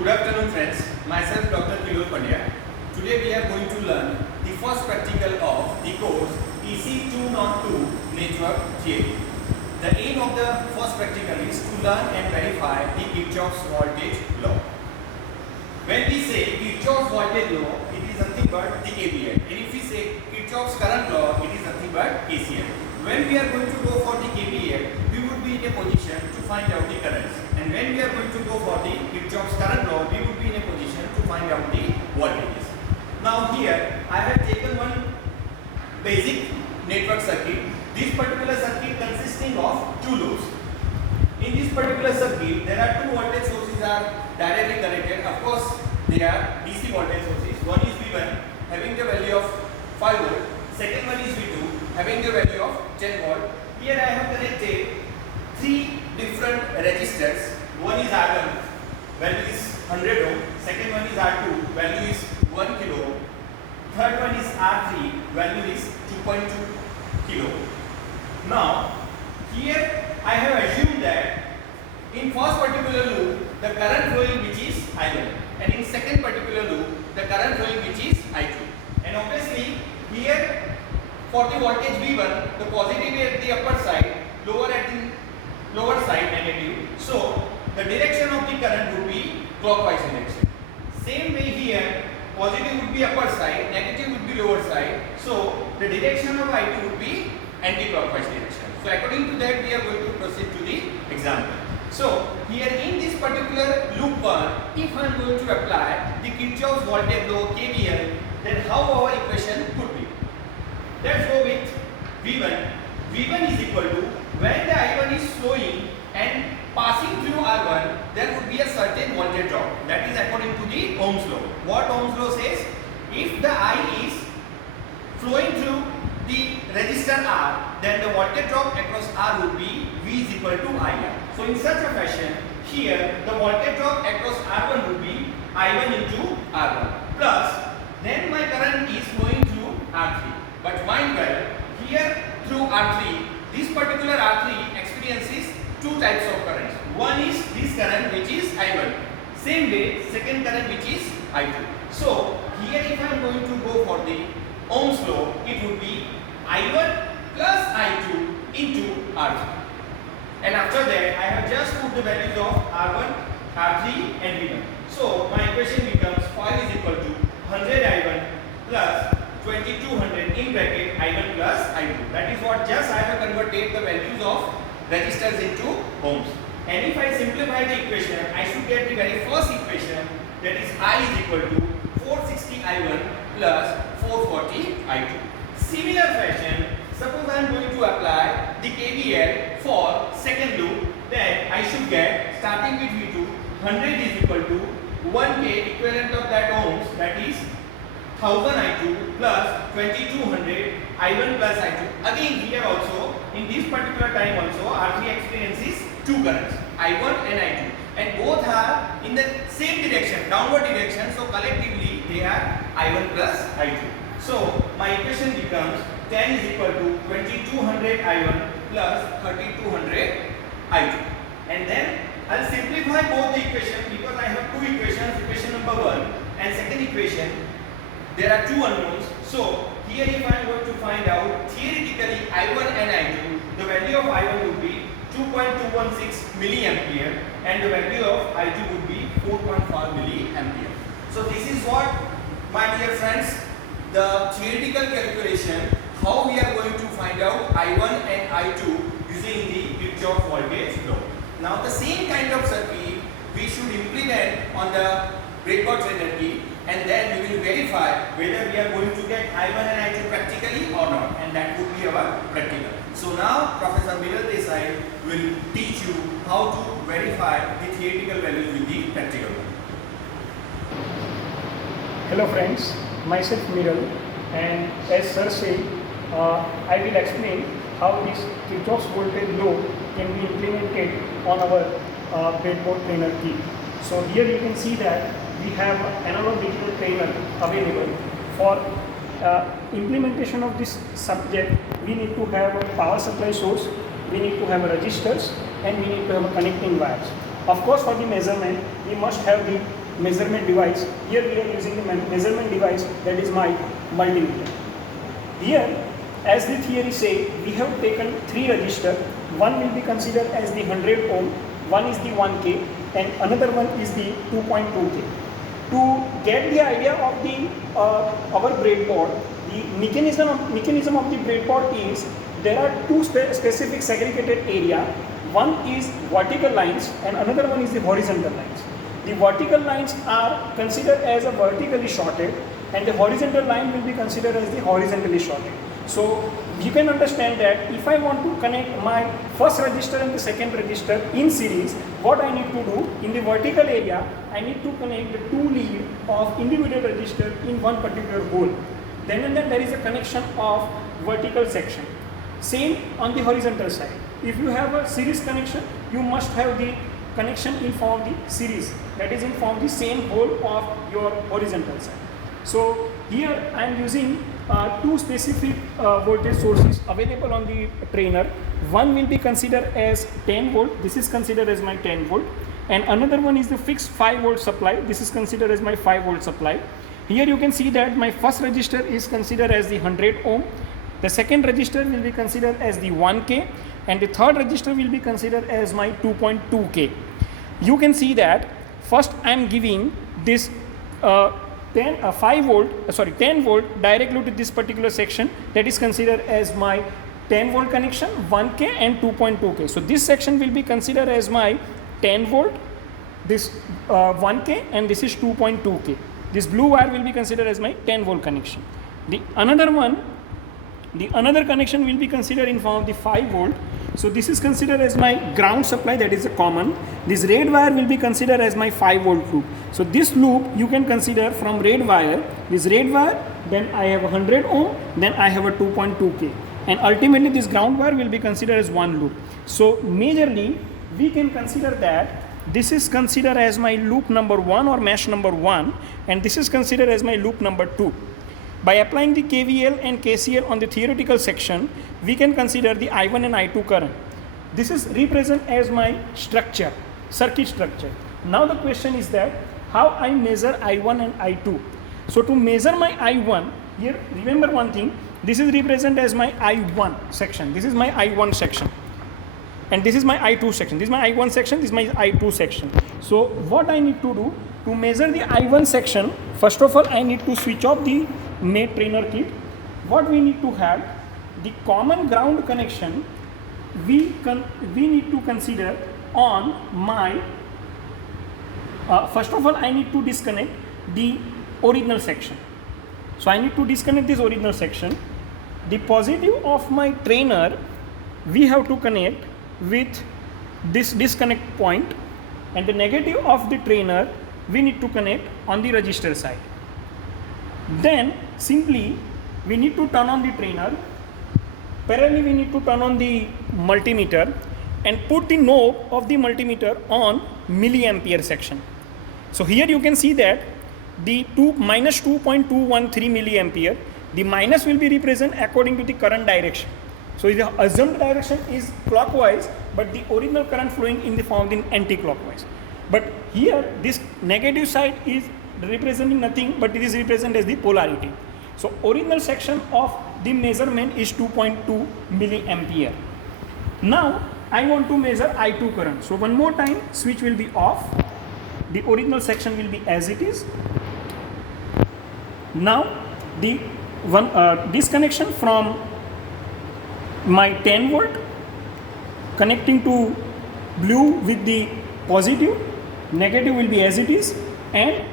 Good afternoon friends, myself Dr. Kilol Pandya. Today we are going to learn the first practical of the course EC 202 Network Theory. The aim of the first practical is to learn and verify the Kirchhoff's voltage law. When we say Kirchhoff's voltage law, it is nothing but the KVL. And if we say Kirchhoff's current law, it is nothing but KCL. When we are going to go for the KVL, we would be in a position to find out the currents. And when we are going to go for the Kirchhoff's current law, we would be in a position to find out the voltages. Now here, I have taken one basic network circuit. This particular circuit consisting of two loops. In this particular circuit, there are two voltage sources are directly connected. Of course, they are DC voltage sources. One is V1 having the value of 5 volt. Second one is V2 having the value of 10 volt. Here I have connected three different resistors. One is R1, value is 100 ohm. Second one is R2, value is 1 kilo ohm. Third one is R3, value is 2.2 kilo ohm. Now, here I have assumed that in first particular loop, the current flowing which is I1, and in second particular loop, the current flowing which is I2. And obviously, here for the voltage V1, the positive at the upper side, lower at the lower side negative. So, the direction of the current would be clockwise direction. Same way here, positive would be upper side, negative would be lower side. So, the direction of I2 would be anti-clockwise direction. So according to that, we are going to proceed to the example. So here in this particular loop 1, if I am going to apply the Kirchhoff's voltage law KVL, then how our equation could be? Let's go with V1. V1 is equal to, when the I1 is flowing and passing through R1, there would be a certain voltage drop. That is according to the Ohm's law. What Ohm's law says? If the I is flowing through the resistor R, then the voltage drop across R would be V is equal to IR. So in such a fashion, here the voltage drop across R1 would be I1 into R1 plus, then my current is flowing through R3. But mind well, here through R3, this particular R3 experiences two types of currents. One is this current which is I1. Same way, second current which is I2. So here if I am going to go for the Ohm's law, it would be I1 plus I2 into R3. And after that, I have just put the values of R1, R3 and V1. So my equation becomes 5 is equal to 100 I1 plus 2200 in bracket I1 plus I2. That is what just I have converted the values of resistors into ohms. And if I simplify the equation, I should get the very first equation, that is I is equal to 460 I1 plus 440 I2. Similar fashion, suppose I am going to apply the KVL for second loop, then I should get, starting with V2, 100 is equal to 1K equivalent of that ohms, that is 1000 I2 plus 2200 I1 plus I2. Again here also, in this particular time also, R3 experiences two currents, I1 and I2. And both are in the same direction, downward direction, so collectively they are I1 plus I2. So my equation becomes 10 is equal to 2200 I1 plus 3200 I2. And then I'll simplify both the equations because I have two equations, equation number 1 and second equation. There are two unknowns. So here if I am going to find out theoretically I1 and I2, the value of I1 would be 2.216 milliampere and the value of I2 would be 4.5 milliampere. So this is what, my dear friends, the theoretical calculation, how we are going to find out I1 and I2 using the Kirchhoff voltage law. Now the same kind of circuit we should implement on the breadboard circuit, and then we will verify whether we are going to get I1 and I2 practically or not, and that would be our practical. So now Professor Miral Desai will teach you how to verify the theoretical values with the practical one. Hello friends, myself Miral, and as sir said, I will explain how this Kirchhoff's voltage law can be implemented on our breadboard trainer kit. So here you can see that we have analog digital trainer available. For implementation of this subject, we need to have a power supply source, we need to have resistors, and we need to have connecting wires. Of course, for the measurement, we must have the measurement device. Here we are using the measurement device, that is my multimeter. Here, as the theory say, we have taken 3 resistors. One will be considered as the 100 ohm, one is the 1K, and another one is the 2.2K. To get the idea of the our breadboard, the mechanism of the breadboard is there are 2 specific segregated area. One is vertical lines and another one is the horizontal lines. The vertical lines are considered as a vertically shorted and the horizontal line will be considered as the horizontally shorted. So you can understand that if I want to connect my first resistor and the second resistor in series, what I need to do in the vertical area, I need to connect the 2 lead of individual resistor in one particular hole. Then and then there is a connection of vertical section. Same on the horizontal side. If you have a series connection, you must have the connection in form of the series, that is in form of the same hole of your horizontal side. So here I am using 2 specific voltage sources available on the trainer. One will be considered as 10 volt, this is considered as my 10 volt, and another one is the fixed 5 volt supply, this is considered as my 5 volt supply. Here you can see that my first resistor is considered as the 100 ohm, the second resistor will be considered as the 1K, and the third resistor will be considered as my 2.2K. You can see that first I am giving this 10 volt directly to this particular section, that is considered as my 10 volt connection, 1K and 2.2K. So this section will be considered as my 10 volt, this 1K, and this is 2.2K. This blue wire will be considered as my 10 volt connection. The another connection will be considered in form of the 5 volt. So this is considered as my ground supply, that is a common. This red wire will be considered as my 5 volt loop. So this loop you can consider from red wire, this red wire, then I have 100 ohm, then I have a 2.2K, and ultimately this ground wire will be considered as one loop. So majorly we can consider that this is considered as my loop number 1 or mesh number 1, and this is considered as my loop number 2. By applying the KVL and KCL on the theoretical section, we can consider the I1 and I2 current. This is represented as my structure, circuit structure. Now the question is that how I measure I1 and I2. So to measure my I1, here remember one thing, this is represented as my I1 section. This is my I1 section. And this is my I2 section. This is my I1 section, this is my I2 section. So what I need to do to measure the I1 section, first of all I need to switch off the net trainer kit. What we need to have, the common ground connection we need to consider on my first of all I need to disconnect the original section. So I need to disconnect this original section. The positive of my trainer we have to connect with this disconnect point, and the negative of the trainer we need to connect on the resistor side. Then simply we need to turn on the trainer, parallelly we need to turn on the multimeter and put the knob of the multimeter on milliampere section. So here you can see that the minus 2.213 milliampere, the minus will be represented according to the current direction. So the assumed direction is clockwise, but the original current flowing in the form of anti-clockwise. But here this negative side is representing nothing, but it is represented as the polarity. So original section of the measurement is 2.2 milliampere. Now I want to measure I2 current. So one more time, switch will be off. The original section will be as it is. Now the disconnection from my 10 volt connecting to blue with the positive, negative will be as it is, and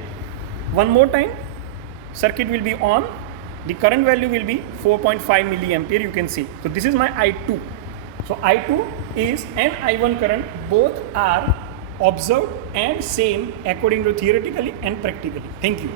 one more time circuit will be on. The current value will be 4.5 milliampere, you can see. So this is my I2. So I2 is and I1 current, both are observed and same according to theoretically and practically. Thank you.